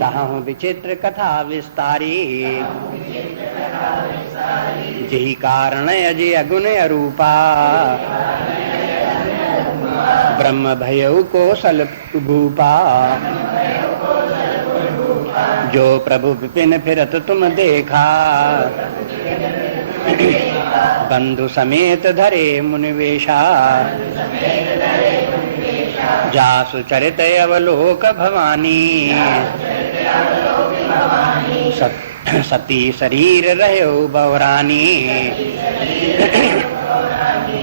कहाँ विचित्र कथा विस्तारी, यही कारण अजय अगुण अरूपा, ब्रह्म भयउ कौशल भूपा, जो प्रभु विपिन फिरत तुम देखा, बंधु समेत धरे मुनिवेशा, जासु चरित अवलोक भवानी, सती शरीर रहो बवरानी,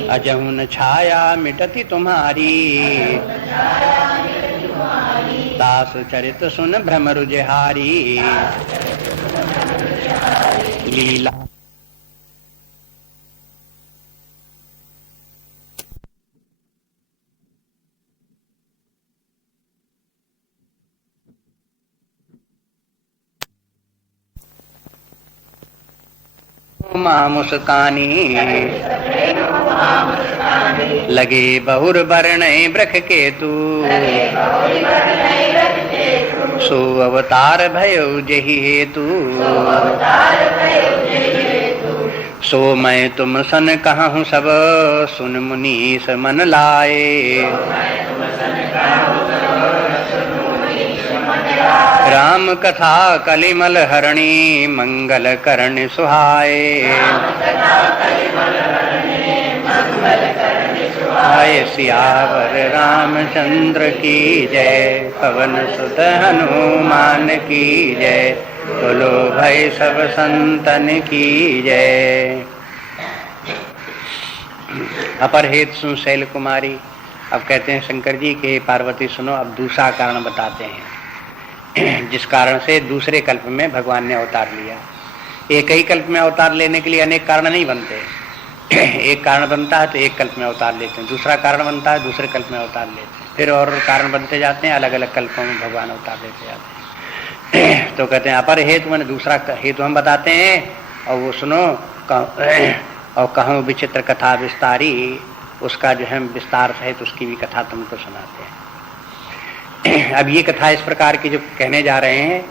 अजहुन छाया मिटती तुम्हारी, दासु चरित सुन भ्रम रुजहारी, लीला मुस्कानी, लगे बहुर बरनय ब्रख केतु, सो अवतार भयो जहि हेतु, सो मैं तुम सन कहूँ सब सुन मुनीस मन लाए, राम कथा कलिमल हरणी मंगल करण सुहाए, आए सियावर रामचंद्र की जय, पवन सुत हनुमान की जय, बोलो भाई सब संतन की जय। अपर हेत सुन शैल कुमारी। अब कहते हैं शंकर जी के पार्वती सुनो, अब दूसरा कारण बताते हैं जिस कारण से दूसरे कल्प में भगवान ने अवतार लिया। एक ही कल्प में अवतार लेने के लिए अनेक कारण नहीं बनते, एक कारण बनता है तो एक कल्प में अवतार लेते हैं, दूसरा कारण बनता है दूसरे कल्प में अवतार लेते हैं, फिर और कारण बनते जाते हैं, अलग अलग कल्पों में भगवान अवतार लेते जाते हैं। तो कहते हैं अपर हेतु मैंने दूसरा हेतु हम बताते हैं, और वो सुनो और कहूँ विचित्र कथा विस्तारी, उसका जो है विस्तार सहित उसकी भी कथा तुमको सुनाते हैं। अब ये कथा इस प्रकार की जो कहने जा रहे हैं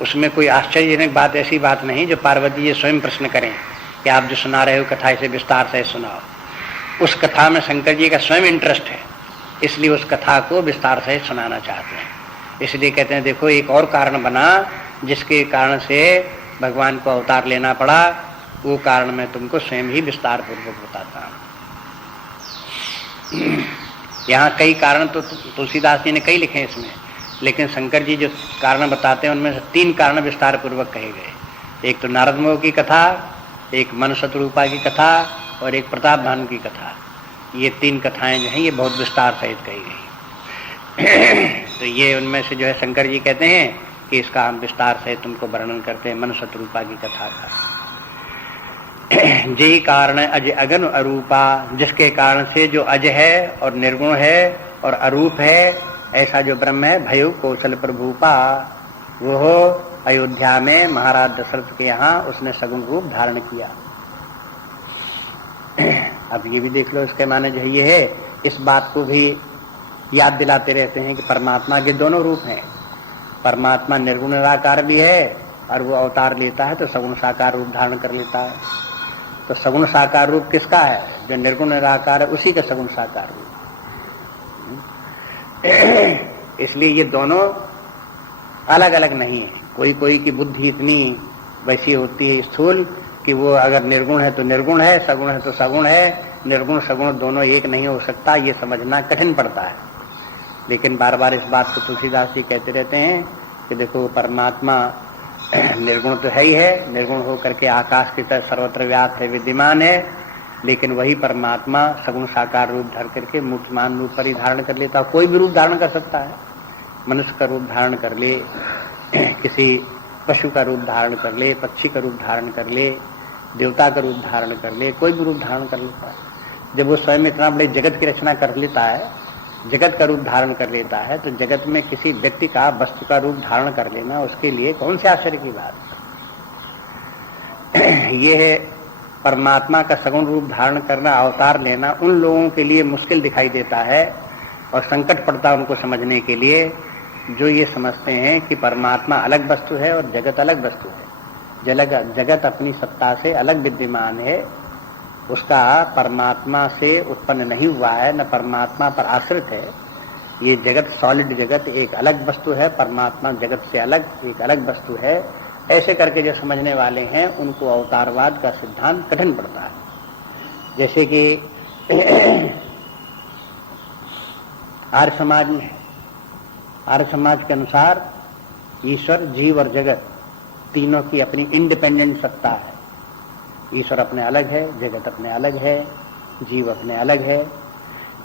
उसमें कोई आश्चर्यजनक बात, ऐसी बात नहीं जो पार्वती जी स्वयं प्रश्न करें कि आप जो सुना रहे हो कथा इसे विस्तार से सुनाओ। उस कथा में शंकर जी का स्वयं इंटरेस्ट है, इसलिए उस कथा को विस्तार से सुनाना चाहते हैं। इसलिए कहते हैं देखो एक और कारण बना जिसके कारण से भगवान को अवतार लेना पड़ा, वो कारण मैं तुमको स्वयं ही विस्तार पूर्वक बताता हूँ। यहाँ कई कारण तो तुलसीदास जी ने कई लिखे हैं इसमें, लेकिन शंकर जी जो कारण बताते हैं उनमें से 3 कारण विस्तार पूर्वक कहे गए। एक तो नारद मोह की कथा, एक मन शत्रुपा की कथा और एक प्रताप भानु की कथा। ये 3 कथाएं जो हैं ये बहुत विस्तार सहित कही गई। तो ये उनमें से जो है शंकर जी कहते हैं कि इसका हम विस्तार सहित तुमको वर्णन करते हैं मन शत्रुपा की कथा का। जय कारण अज अगन अरूपा, जिसके कारण से जो अज है और निर्गुण है और अरूप है, ऐसा जो ब्रह्म है भयउ कौशल प्रभुपा, वो हो अयोध्या में महाराज दशरथ के यहाँ उसने सगुण रूप धारण किया। अब ये भी देख लो, इसके माने जो ये है, इस बात को भी याद दिलाते रहते हैं कि परमात्मा के दोनों रूप हैं। परमात्मा निर्गुण निराकार भी है और वो अवतार लेता है तो सगुण साकार रूप धारण कर लेता है। तो सगुण साकार रूप किसका है? जो निर्गुण निराकार है उसी का सगुण साकार रूप। इसलिए ये दोनों अलग अलग नहीं है। कोई कोई की बुद्धि इतनी वैसी होती है स्थूल कि वो अगर निर्गुण है तो निर्गुण है, सगुण है तो सगुण है, निर्गुण सगुण दोनों एक नहीं हो सकता, ये समझना कठिन पड़ता है। लेकिन बार बार इस बात को तुलसीदास जी कहते रहते हैं कि देखो परमात्मा निर्गुण तो है ही है, निर्गुण होकर के आकाश की तरह सर्वत्र व्याप्त है, विद्यमान है, लेकिन वही परमात्मा सगुण साकार रूप धर करके मूर्तिमान रूप पर ही धारण कर लेता है। कोई भी रूप धारण कर सकता है, मनुष्य का रूप धारण कर ले, किसी पशु का रूप धारण कर ले, पक्षी का रूप धारण कर ले, देवता का रूप धारण कर ले, कोई भी रूप धारण कर लेता है। जब वो स्वयं इतना बड़े जगत की रचना कर लेता है, जगत का रूप धारण कर लेता है, तो जगत में किसी व्यक्ति का वस्तु का रूप धारण कर लेना उसके लिए कौन से आश्चर्य की बात। ये है परमात्मा का सगुण रूप धारण करना, अवतार लेना उन लोगों के लिए मुश्किल दिखाई देता है और संकट पड़ता है उनको समझने के लिए जो ये समझते हैं कि परमात्मा अलग वस्तु है और जगत अलग वस्तु है, जगत अपनी सत्ता से अलग विद्यमान है, उसका परमात्मा से उत्पन्न नहीं हुआ है, न परमात्मा पर आश्रित है, ये जगत सॉलिड जगत एक अलग वस्तु है, परमात्मा जगत से अलग एक अलग वस्तु है, ऐसे करके जो समझने वाले हैं उनको अवतारवाद का सिद्धांत कठिन पड़ता है। जैसे कि आर्य समाज में, आर्य समाज के अनुसार ईश्वर, जीव और जगत तीनों की अपनी इंडिपेंडेंट सत्ता है। ईश्वर अपने अलग है, जगत अपने अलग है, जीव अपने अलग है।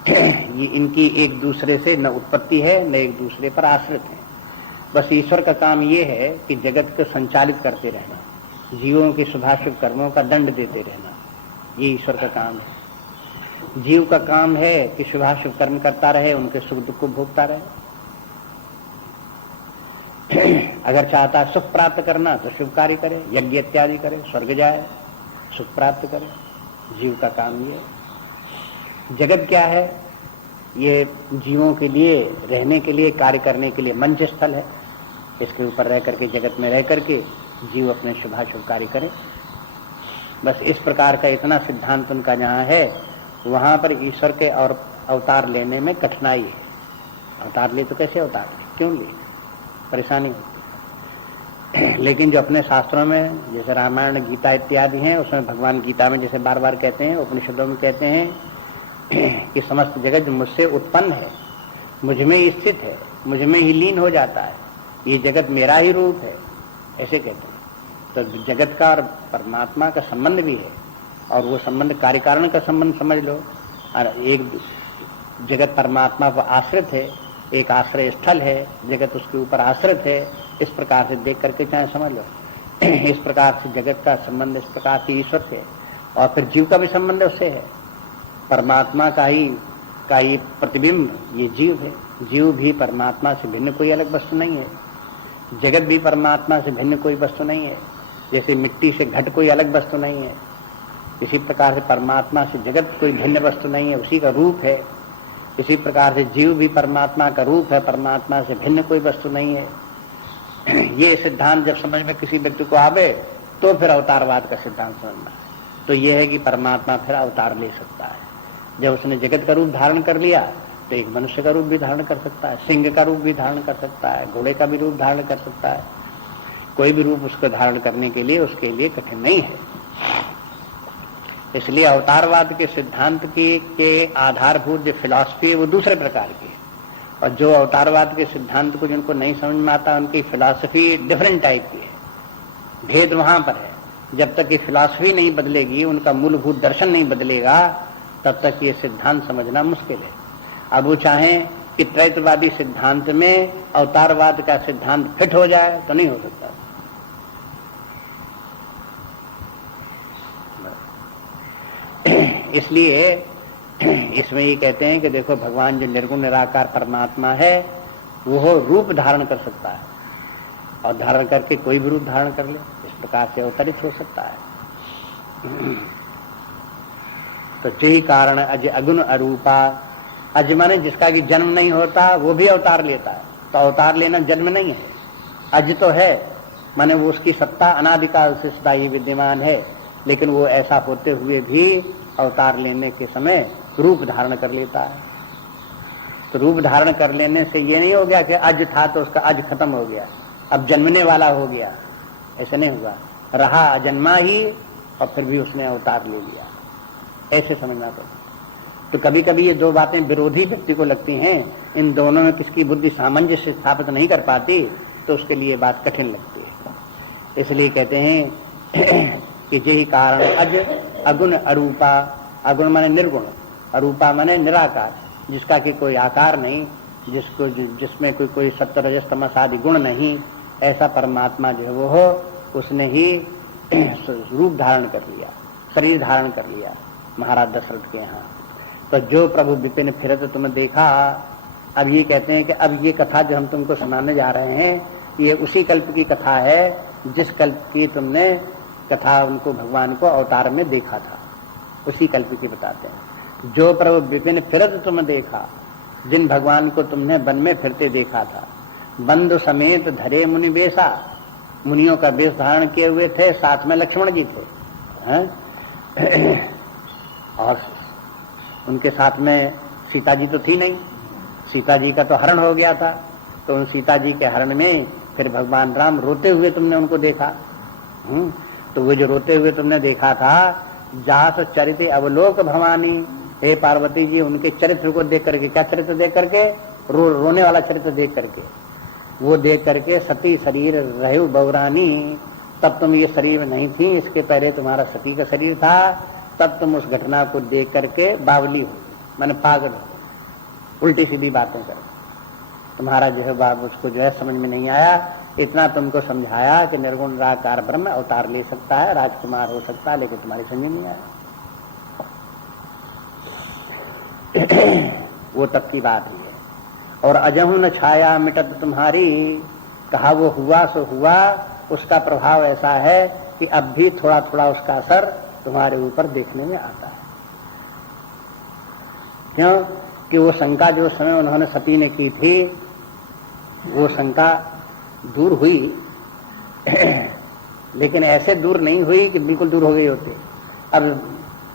ये इनकी एक दूसरे से न उत्पत्ति है न एक दूसरे पर आश्रित है। बस ईश्वर का काम ये है कि जगत को संचालित करते रहना, जीवों के शुभाशुभ कर्मों का दंड देते रहना, ये ईश्वर का काम है। जीव का काम है कि शुभाशुभ कर्म करता रहे, उनके सुख दुख को भोगता रहे। अगर चाहता है सुख प्राप्त करना तो शुभ कार्य करे, यज्ञ इत्यादि करे, स्वर्ग जाए, सुख प्राप्त करे। जीव का काम ये है। जगत क्या है? ये जीवों के लिए रहने के लिए, कार्य करने के लिए मंच स्थल है। इसके ऊपर रह करके, जगत में रह करके जीव अपने शुभाशुभ कार्य करे। बस इस प्रकार का इतना सिद्धांत उनका जहाँ है, वहां पर ईश्वर के और अवतार लेने में कठिनाई है। अवतार ले तो कैसे अवतार ले, क्यों ले, परेशानी होती है। लेकिन जो अपने शास्त्रों में जैसे रामायण, गीता इत्यादि हैं, उसमें भगवान गीता में जैसे बार बार कहते हैं, उपनिषदों में कहते हैं कि समस्त जगत मुझसे उत्पन्न है, मुझ में स्थित है, मुझ में ही लीन हो जाता है, ये जगत मेरा ही रूप है, ऐसे कहते हैं। तो जगत का और परमात्मा का संबंध भी है, और वो संबंध कार्य कारण का संबंध समझ लो। और एक जगत परमात्मा पर आश्रित है, एक आश्रय स्थल है, जगत उसके ऊपर आश्रित है। इस प्रकार से देख करके चाहे समझ लो। इस प्रकार से जगत का संबंध इस प्रकार से ईश्वर से, और फिर जीव का भी संबंध उससे है। परमात्मा का ही प्रतिबिंब ये जीव है। जीव भी परमात्मा से भिन्न कोई अलग वस्तु नहीं है, जगत भी परमात्मा से भिन्न कोई वस्तु नहीं है। जैसे मिट्टी से घट कोई अलग वस्तु नहीं है, इसी प्रकार से परमात्मा से जगत कोई भिन्न वस्तु नहीं है, उसी का रूप है। इसी प्रकार से जीव भी परमात्मा का रूप है, परमात्मा से भिन्न कोई वस्तु नहीं है। ये सिद्धांत जब समझ में किसी व्यक्ति को आवे तो फिर अवतारवाद का सिद्धांत समझना। तो यह है कि परमात्मा फिर अवतार ले सकता है। जब उसने जगत का रूप धारण कर लिया तो एक मनुष्य का रूप भी धारण कर सकता है, सिंह का रूप भी धारण कर सकता है, घोड़े का भी रूप धारण कर सकता है। कोई भी रूप उसको धारण करने के लिए उसके लिए कठिन नहीं है। इसलिए अवतारवाद के सिद्धांत के आधारभूत जो फिलॉसफी है वो दूसरे प्रकार की है, और जो अवतारवाद के सिद्धांत को जिनको नहीं समझ में आता उनकी फिलॉसफी डिफरेंट टाइप की है। भेद वहां पर है। जब तक ये फिलॉसफी नहीं बदलेगी, उनका मूलभूत दर्शन नहीं बदलेगा, तब तक ये सिद्धांत समझना मुश्किल है। अब वो चाहें कि त्रैतवादी सिद्धांत में अवतारवाद का सिद्धांत फिट हो जाए तो नहीं हो सकता। इसलिए इसमें ये कहते हैं कि देखो, भगवान जो निर्गुण निराकार परमात्मा है वो रूप धारण कर सकता है, और धारण करके कोई भी रूप धारण कर ले, इस प्रकार से अवतरित हो सकता है। तो यही कारण अज अगुण अरूपा, अज माने जिसका कि जन्म नहीं होता वो भी अवतार लेता है। तो अवतार लेना जन्म नहीं है, अज तो है, माने वो उसकी सत्ता अनादिकाल से सदा ही विद्यमान है, लेकिन वो ऐसा होते हुए भी अवतार लेने के समय रूप धारण कर लेता है। तो रूप धारण कर लेने से ये नहीं हो गया कि अज था तो उसका अज खत्म हो गया, अब जन्मने वाला हो गया, ऐसा नहीं हुआ। रहा अजन्मा ही, और फिर भी उसने अवतार ले लिया, ऐसे समझना पड़ता। तो कभी कभी ये दो बातें विरोधी व्यक्ति को लगती हैं, इन दोनों में किसकी बुद्धि सामंजस्य स्थापित नहीं कर पाती, तो उसके लिए बात कठिन लगती है। इसलिए कहते हैं कि यही कारण अज अगुण अरूपा, अगुण माने निर्गुण, अरूपा माने निराकार, जिसका कि कोई आकार नहीं, जिसमें कोई सत्व रजस तमस आदि गुण नहीं, ऐसा परमात्मा जो है वो हो, उसने ही रूप धारण कर लिया, शरीर धारण कर लिया महाराज दशरथ के यहाँ। तो जो प्रभु विपिन फिरत तुमने देखा, अब ये कहते हैं कि अब ये कथा जो हम तुमको सुनाने जा रहे हैं, ये उसी कल्प की कथा है जिस कल्प की तुमने कथा उनको भगवान को अवतार में देखा था, उसी कल्प की बताते हैं। जो प्रभु विपिन फिरत तुम देखा, जिन भगवान को तुमने वन में फिरते देखा था, बंधु समेत धरे मुनि बेसा, मुनियों का वेश धारण किए हुए थे, साथ में लक्ष्मण जी थे हैं? और उनके साथ में सीता जी तो थी नहीं, सीता जी का तो हरण हो गया था। तो उन सीता जी के हरण में फिर भगवान राम रोते हुए तुमने उनको देखा। तो वो जो रोते हुए तुमने देखा था, जास चरित अवलोक भवानी, हे पार्वती जी उनके चरित्र को देख करके, क्या चरित्र देख करके? रोने वाला चरित्र देख करके, वो देख करके सती शरीर रहे बौरानी, तब तुम ये शरीर नहीं थी, इसके पहले तुम्हारा सती का शरीर था, तब तुम उस घटना को देख करके बावली हो, माने पागल हो, उल्टी सीधी बातें कर, तुम्हारा जो है बाब उसको जो है समझ में नहीं आया। इतना तुमको समझाया कि निर्गुण निराकार ब्रह्म अवतार ले सकता है, राजकुमार हो सकता है, लेकिन तुम्हारी समझ नहीं आया। वो तब की बात है। और अजहू न छाया मिटत तुम्हारी, कहा वो हुआ सो हुआ, उसका प्रभाव ऐसा है कि अब भी थोड़ा थोड़ा उसका असर तुम्हारे ऊपर देखने में आता है। क्यों कि वो शंका जो समय उन्होंने सती ने की थी, वो शंका दूर हुई लेकिन ऐसे दूर नहीं हुई कि बिल्कुल दूर हो गई होती। अब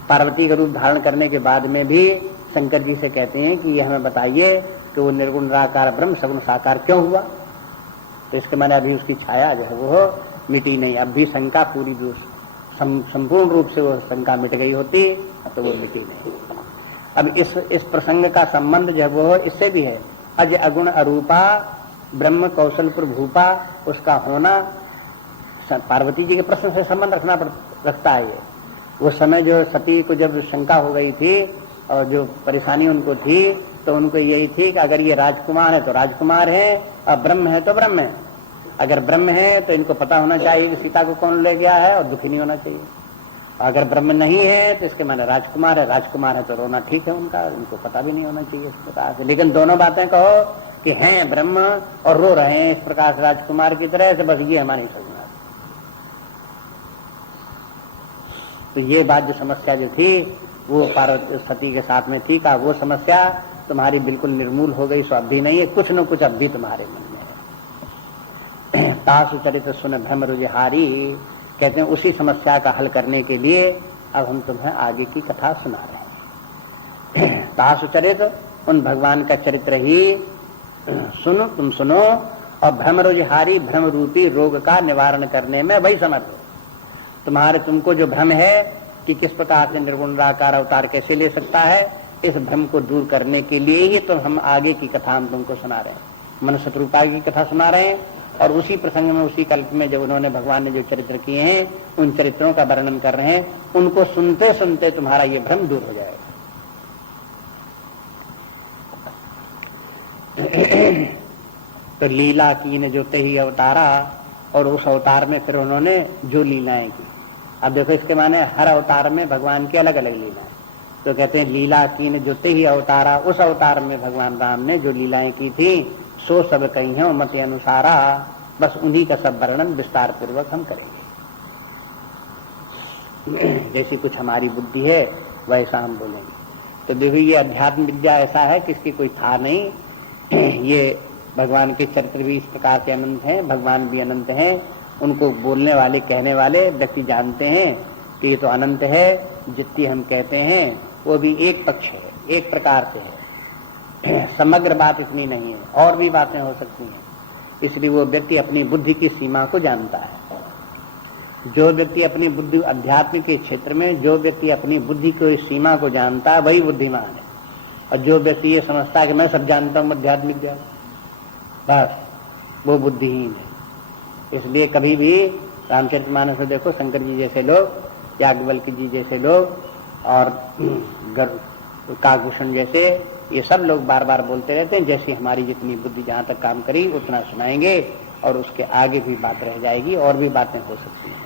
पार्वती का रूप धारण करने के बाद में भी शंकर जी से कहते हैं कि यह हमें बताइए कि वो निर्गुण निराकार ब्रह्म सगुण साकार क्यों हुआ। तो इसके माने अभी उसकी छाया जो है वो मिटी नहीं, अब भी शंका पूरी संपूर्ण रूप से वो शंका मिट गई होती तो वो मिटी नहीं। अब इस प्रसंग का संबंध जो है वो इससे भी है, अज अगुण अरूपा ब्रह्म कौशलपुर भूपा, उसका होना पार्वती जी के प्रश्न से संबंध रखता है। ये वो समय जो सती को जब शंका हो गई थी और जो परेशानी उनको थी, तो उनको यही थी कि अगर ये राजकुमार है तो राजकुमार है, और ब्रह्म है तो ब्रह्म है। अगर ब्रह्म है तो इनको पता होना चाहिए कि सीता को कौन ले गया है और दुखी नहीं होना चाहिए। अगर ब्रह्म नहीं है तो इसके माने राजकुमार है, राजकुमार है तो रोना ठीक है उनका, उनको पता भी नहीं होना चाहिए इस प्रकार से। लेकिन दोनों बातें कहो कि हैं ब्रह्म और रो रहे हैं इस प्रकार से राजकुमार की तरह से, बस ये हमारी समझना। तो ये बात जो समस्या जो थी वो पार्वती सती के साथ में थी, का वो समस्या तुम्हारी बिल्कुल निर्मूल हो गई, सो अब भी नहीं है, कुछ न कुछ अब भी तुम्हारे मन में है। तासु चरित्र सुन भ्रम रुजहारी, कहते हैं उसी समस्या का हल करने के लिए अब हम तुम्हें आगे की कथा सुना रहे हैं। तासु चरित्र, उन भगवान का चरित्र ही सुनो, तुम सुनो, और भ्रम रुजहारी, भ्रम रूपी रोग का निवारण करने में वही समर्थ हो। तुम्हारे तुमको जो भ्रम है कि किस प्रकार से निर्गुण निराकार अवतार कैसे ले सकता है, इस भ्रम को दूर करने के लिए ही तो हम आगे की कथा हम तुमको सुना रहे हैं। मनुष्य रूपा की कथा सुना रहे हैं, और उसी प्रसंग में उसी कल्प में जब उन्होंने भगवान ने जो चरित्र किए हैं उन चरित्रों का वर्णन कर रहे हैं। उनको सुनते सुनते तुम्हारा ये भ्रम दूर हो जाएगा। तो लीला कीन जो ही अवतारा, और उस अवतार में फिर उन्होंने जो लीलाएं की। अब देखो इसके माने हर अवतार में भगवान की अलग अलग लीला। तो कहते हैं लीला कीन जो ही अवतारा, उस अवतार में भगवान राम ने जो लीलाएं की थी सो सब कही है मत अनुसारा, बस उन्हीं का सब वर्णन विस्तार पूर्वक हम करेंगे। जैसी कुछ हमारी बुद्धि है वैसा हम बोलेंगे। तो देखो ये अध्यात्म विद्या ऐसा है कि इसकी कोई था नहीं। ये भगवान के चरित्र भी इस प्रकार से अनंत हैं, भगवान भी अनंत हैं। उनको बोलने वाले कहने वाले व्यक्ति जानते हैं कि ये तो अनंत है, जितनी हम कहते हैं वो भी एक पक्ष है, एक प्रकार से है, समग्र बात इतनी नहीं है, और भी बातें हो सकती हैं। इसलिए वो व्यक्ति अपनी बुद्धि की सीमा को जानता है। जो व्यक्ति अपनी बुद्धि अध्यात्म के क्षेत्र में, जो व्यक्ति अपनी बुद्धि की सीमा को जानता है वही बुद्धिमान है। और जो व्यक्ति ये समझता है कि मैं सब जानता हूँ अध्यात्मिक ज्ञान, बस वो बुद्धिहीन है। इसलिए कभी भी रामचरितमानस में देखो शंकर जी जैसे लोग, याज्ञवल्क्य जी जैसे लोग, और काकभूषण जैसे, ये सब लोग बार बार बोलते रहते हैं जैसी हमारी जितनी बुद्धि जहाँ तक काम करी उतना सुनाएंगे, और उसके आगे भी बात रह जाएगी, और भी बातें हो सकती हैं।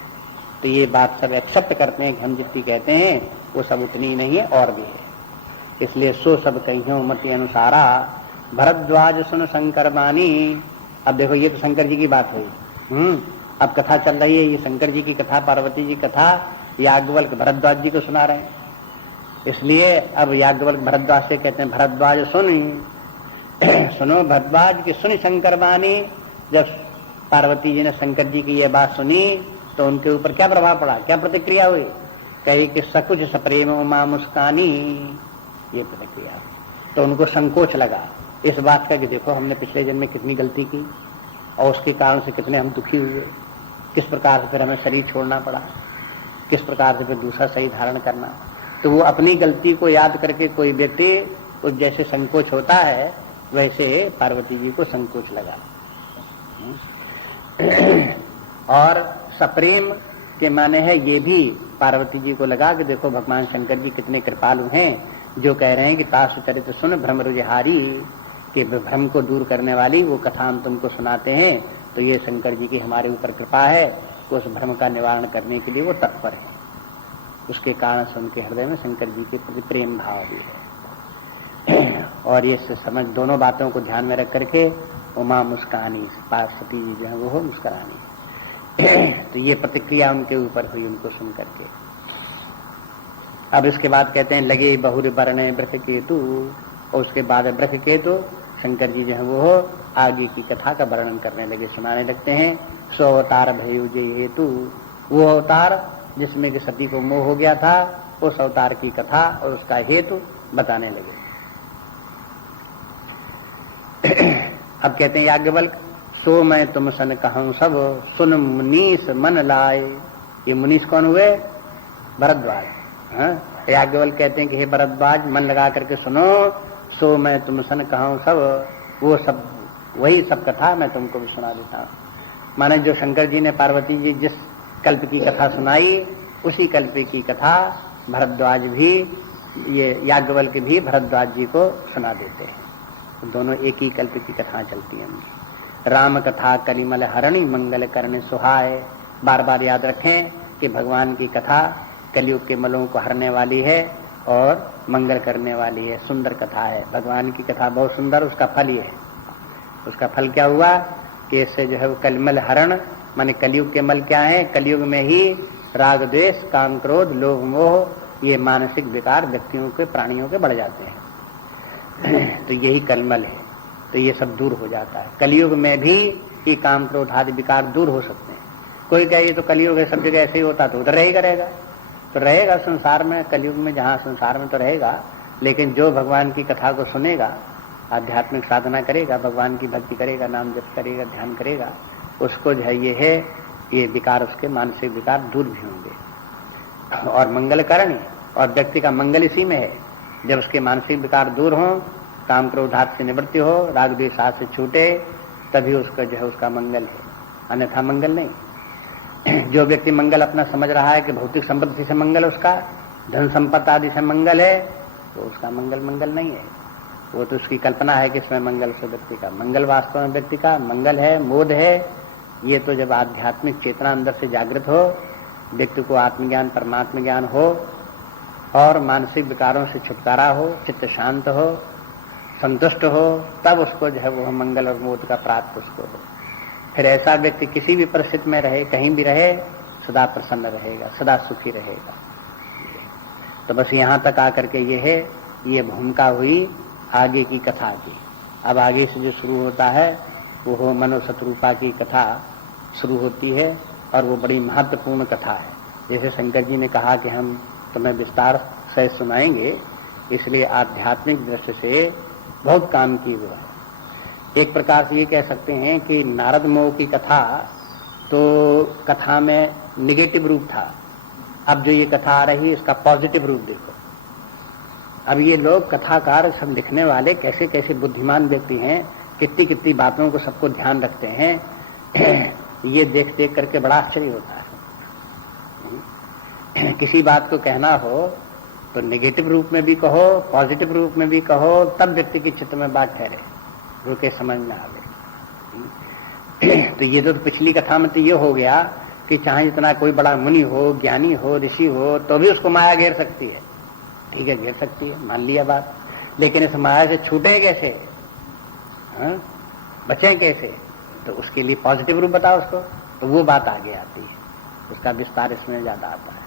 तो ये बात सब एक्सेप्ट करते हैं कि हम जितनी कहते हैं वो सब उतनी नहीं है, और भी है। इसलिए सो सब कहियों मति अनुसारा, भरद्वाज सुन शंकर बानी। अब देखो ये तो शंकर जी की बात हुई। अब कथा चल रही है, ये शंकर जी की कथा, पार्वती जी कथा याज्ञवल्क्य भरद्वाज जी को सुना रहे हैं। इसलिए अब याज्ञवल्क्य भरद्वाज से कहते हैं भरद्वाज सुन, सुनो भरद्वाज की सुनी शंकर वाणी। जब पार्वती जी ने शंकर जी की यह बात सुनी तो उनके ऊपर क्या प्रभाव पड़ा, क्या प्रतिक्रिया हुई? कही कि सकुच सप्रेम उमा मुस्कानी, ये प्रतिक्रिया हुई। तो उनको संकोच लगा इस बात का कि देखो हमने पिछले जन्म में कितनी गलती की और उसके कारण से कितने हम दुखी हुए, किस प्रकार से फिर हमें शरीर छोड़ना पड़ा, किस प्रकार से फिर दूसरा शरीर धारण करना। तो वो अपनी गलती को याद करके कोई व्यक्ति उस जैसे संकोच होता है वैसे पार्वती जी को संकोच लगा। और सप्रेम के माने है ये भी पार्वती जी को लगा कि देखो भगवान शंकर जी कितने कृपालु हैं, जो कह रहे हैं कि तासु चरित्र सुन भ्रम रुजहारी, कि भ्रम को दूर करने वाली वो कथा हम तुमको सुनाते हैं। तो ये शंकर जी की हमारे ऊपर कृपा है, उस भ्रम का निवारण करने के लिए वो तत्पर है। उसके कारण से उनके हृदय में शंकर जी के प्रति प्रेम भाव भी है। और ये समझ दोनों बातों को ध्यान में रख करके उमा मुस्कानी, पार्वती जी जो है वो मुस्कुरानी। तो ये प्रतिक्रिया उनके ऊपर हुई उनको सुन करके। अब इसके बाद कहते हैं लगे बहुर बरने वृष केतु, और उसके बाद वृष केतु शंकर जी जो है वो आगे की कथा का वर्णन करने लगे, सुनाने लगते हैं। सो अवतार भयो जे हेतु, वो अवतार जिसमें कि सती को मोह हो गया था, उस अवतार की कथा और उसका हेतु बताने लगे। अब कहते हैं याज्ञवल्क्य सो मैं तुम सन कहूं सब सुन मुनीस मन लाए। ये मुनीस कौन हुए? भरद्वाज। याज्ञवल्क्य कहते हैं कि हे भरद्वाज मन लगा करके सुनो, सो मैं तुम सन कहूं सब, वो सब वही सब कथा मैं तुमको भी सुना देता हूं। माने जो शंकर जी ने पार्वती जी जिस कल्प की कथा सुनाई उसी कल्प की कथा भरद्वाज भी, ये याज्ञवल्क्य भी भरद्वाज जी को सुना देते हैं। तो दोनों एक ही कल्प की कथा चलती हैं। राम कथा कलिमल हरणी मंगल करने सुहाए। बार बार याद रखें कि भगवान की कथा कलयुग के मलों को हरने वाली है और मंगल करने वाली है, सुंदर कथा है। भगवान की कथा बहुत सुंदर, उसका फल ये है। उसका फल क्या हुआ कि इससे जो है वो कलिमल हरण, माने कलयुग के मल क्या है? कलयुग में ही राग द्वेष काम क्रोध लोभ मोह ये मानसिक विकार व्यक्तियों के प्राणियों के बढ़ जाते हैं। तो यही कलमल है, तो ये सब दूर हो जाता है। कलयुग में भी ये काम क्रोध आदि विकार दूर हो सकते हैं। कोई कहे ये तो कलयुग है, सब जगह ऐसे ही होता, तो उधर रहेगा तो रहेगा संसार में, कलयुग में जहाँ संसार में तो रहेगा। लेकिन जो भगवान की कथा को सुनेगा, आध्यात्मिक साधना करेगा, भगवान की भक्ति करेगा, नाम जप करेगा, ध्यान करेगा, उसको जो है ये विकार, उसके मानसिक विकार दूर भी होंगे। और मंगल करणी, और व्यक्ति का मंगल इसी में है। जब उसके मानसिक विकार दूर हों, काम क्रोधात से निवृत्ति हो, राग द्वेष से छूटे, तभी उसका जो है उसका मंगल है, अन्यथा मंगल नहीं। जो व्यक्ति मंगल अपना समझ रहा है कि भौतिक संपत्ति से मंगल, उसका धन संपत्ति आदि से मंगल है, तो उसका मंगल नहीं है। वो तो उसकी कल्पना है कि इसमें मंगल से व्यक्ति का मंगल, वास्तव में व्यक्ति का मंगल है, मोद है। ये तो जब आध्यात्मिक चेतना अंदर से जागृत हो, व्यक्ति को आत्मज्ञान परमात्म ज्ञान हो और मानसिक विकारों से छुटकारा हो, चित्त शांत हो, संतुष्ट हो, तब उसको जो है वो मंगल और मोद का प्राप्त उसको हो। फिर ऐसा व्यक्ति किसी भी परिस्थिति में रहे, कहीं भी रहे, सदा प्रसन्न रहेगा, सदा सुखी रहेगा। तो बस यहाँ तक आकर के ये भूमिका हुई आगे की कथा की। अब आगे से जो शुरू होता है वो मनो शत्रुपा की कथा शुरू होती है, और वो बड़ी महत्वपूर्ण कथा है। जैसे शंकर जी ने कहा कि हम तुम्हें विस्तार से सुनाएंगे, इसलिए आध्यात्मिक दृष्टि से बहुत काम की हुआ है। एक प्रकार से ये कह सकते हैं कि नारद मोह की कथा तो कथा में निगेटिव रूप था, अब जो ये कथा आ रही है इसका पॉजिटिव रूप देखो। अब ये लोग कथाकार सब लिखने वाले कैसे कैसे बुद्धिमान व्यक्ति हैं, कितनी कितनी बातों को सबको ध्यान रखते हैं। ये देख देख करके बड़ा आश्चर्य होता है। किसी बात को कहना हो तो नेगेटिव रूप में भी कहो, पॉजिटिव रूप में भी कहो, तब व्यक्ति की चित्त में बात ठहरे, रुके समझ में आवे। तो ये तो पिछली कथा में तो ये हो गया कि चाहे जितना कोई बड़ा मुनि हो, ज्ञानी हो, ऋषि हो, तो भी उसको माया घेर सकती है। ठीक है, घेर सकती है, मान लिया बात, लेकिन इस माया से छूटे कैसे, बचे कैसे? तो उसके लिए पॉजिटिव रूप बताओ उसको, तो वो बात आगे आती है, उसका विस्तार इसमें ज्यादा आता है।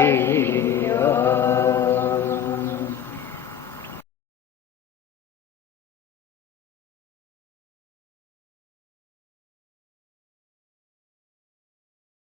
हरि।